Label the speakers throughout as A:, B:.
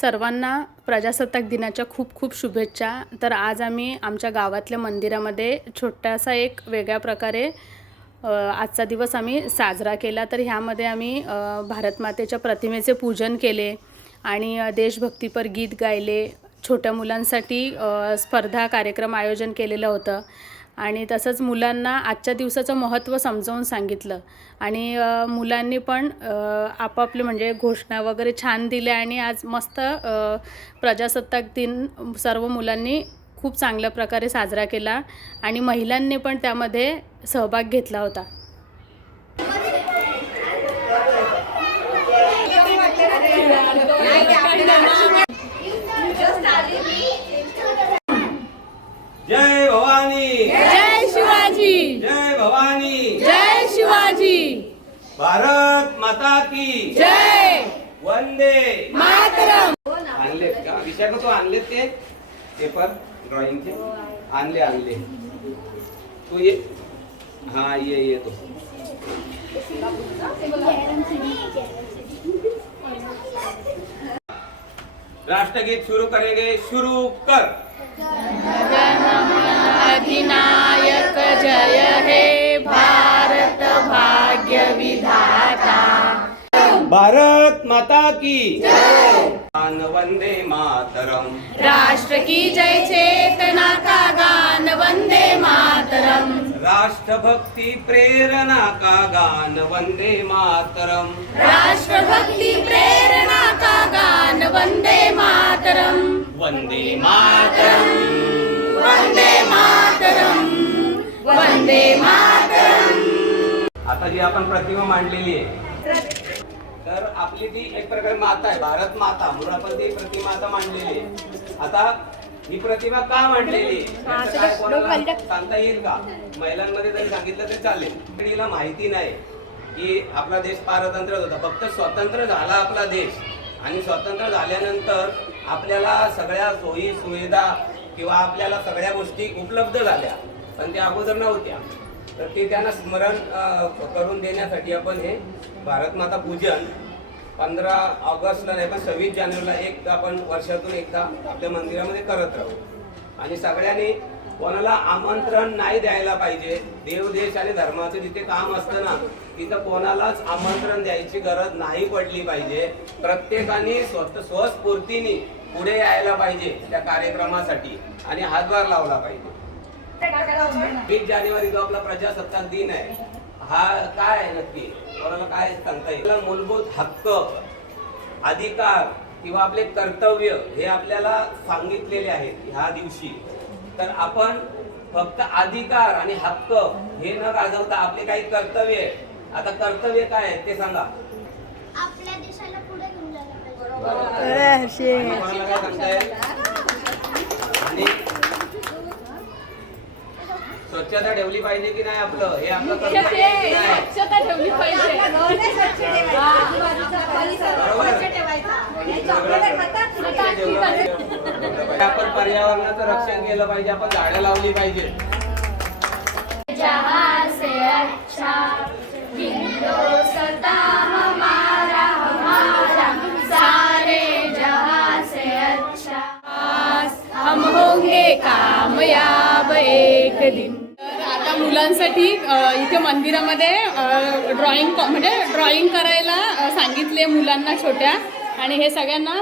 A: सर्वांना प्रजासत्ताक दिनाच्या खूप खूप शुभेच्छा. तर आज आम्ही आमच्या गावातल्या मंदिरामध्ये छोटासा एक वेगळ्या प्रकारे आजचा दिवस आम्ही साजरा केला. तर ह्यामध्ये आम्ही भारतमातेच्या प्रतिमेचे पूजन केले आणि देशभक्तीपर गीत गायले. छोट्या मुलांसाठी स्पर्धा कार्यक्रम आयोजन केलेलं होतं. आणि तसंच मुलांना आजच्या दिवसाचं महत्त्व समजावून सांगितलं. आणि मुलांनी पण आपापले म्हणजे घोषणा वगैरे छान दिल्या आणि आज मस्त प्रजासत्ताक दिन सर्व मुलांनी खूप चांगल्या प्रकारे साजरा केला आणि महिलांनी पण त्यामध्ये सहभाग घेतला होता.
B: भारत माता की।
A: जय।
B: वंदे।
A: मातरम।
B: आणलेत का विचार तू आणलेत ते पेपर ड्रॉइंगचे आणले आणले. तू ये हा ये ये तो. राष्ट्रगीत शुरू करेंगे शुरू कर।
A: अधिनायक जय हे। भाग्य विधाता
B: भारत माता की गान वंदे मातरम।
A: राष्ट्र की जय चेतना का गान वंदे मातरम।
B: राष्ट्रभक्ति प्रेरणा का गान वंदे मातरम।
A: राष्ट्रभक्ति प्रेरणा का गान वंदे मातरम।
B: वंदे मातरम। आता जी आपण प्रतिमा मांडलेली आहे तर आपली ती एक प्रकारे माता आहे भारत माता म्हणून आपण ती प्रतिमा आता मांडलेली आहे. आता ही प्रतिमा का मांडलेली आहे? याचं काय कोणाला सांगता येईल का? महिलांमध्ये जरी सांगितलं तरी चालेल पण हिला माहिती नाही की आपला देश पारतंत्र्य होता. फक्त स्वतंत्र झाला आपला देश. आणि स्वतंत्र झाल्यानंतर आपल्याला सगळ्या सोयी सुविधा किंवा आपल्याला सगळ्या गोष्टी उपलब्ध झाल्या. पण त्या अगोदर नव्हत्या. तर ते त्यांना स्मरण करून देण्यासाठी आपण हे भारत माता पूजन पंधरा ऑगस्टला नाही पण सव्वीस जानेवारीला एक आपण वर्षातून एकदा आपल्या मंदिरामध्ये करत राहू. आणि सगळ्यांनी कोणाला आमंत्रण नाही द्यायला पाहिजे देव देश आणि धर्माचं जिथे काम असतं ना तिथं कोणालाच आमंत्रण द्यायची गरज नाही पडली पाहिजे. प्रत्येकाने स्वतः स्वस्फूर्तीने पुढे यायला पाहिजे त्या कार्यक्रमासाठी आणि हातभार लावला पाहिजे. वीस जानेवारी जो आपला प्रजासत्ताक दिन आहे हा काय आहे नक्की? कोणाला काय सांगता येईल? मूलभूत हक्क अधिकार किंवा आपले कर्तव्य हे आपल्याला सांगितलेले आहेत ह्या दिवशी. तर आपण फक्त अधिकार आणि हक्क हे न गाजवता आपले काही कर्तव्य आहे. आता कर्तव्य काय आहे ते सांगा.
C: आपल्या देशाला पुढे घेऊन जायला पाहिजे.
B: स्वच्छता ठेवली पाहिजे की नाही आपलं? हे आपलं कर्तव्य आहे की नाही?
A: स्वच्छता ठेवली पाहिजे.
B: आपण पर्यावरणाचं रक्षण केलं पाहिजे. आपण झाडं लावली पाहिजे.
C: जहाँ से अच्छा. हिंदुस्ता हमारा हमारा सारे जहाँ से अच्छा
A: हम होंगे कामयाब एक दिन. मुलांसाठी इथे मंदिरामध्ये ड्रॉइंग म्हणजे ड्रॉइंग करायला सांगितले मुलांना छोट्या. आणि हे सगळ्यांना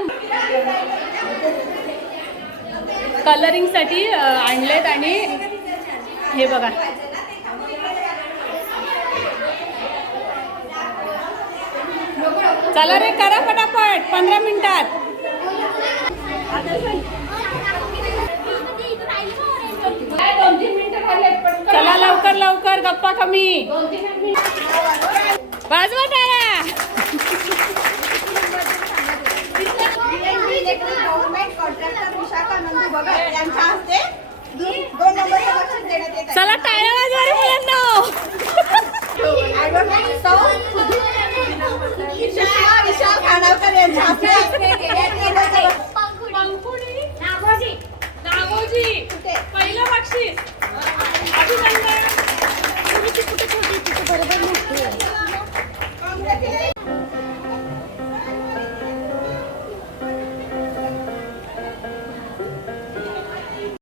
A: कलरिंगसाठी आणलेत आणि हे बघा. चला रे करा पटापट पंधरा मिनिटात. चला लवकर लवकर गप्पा कमी. वाजवा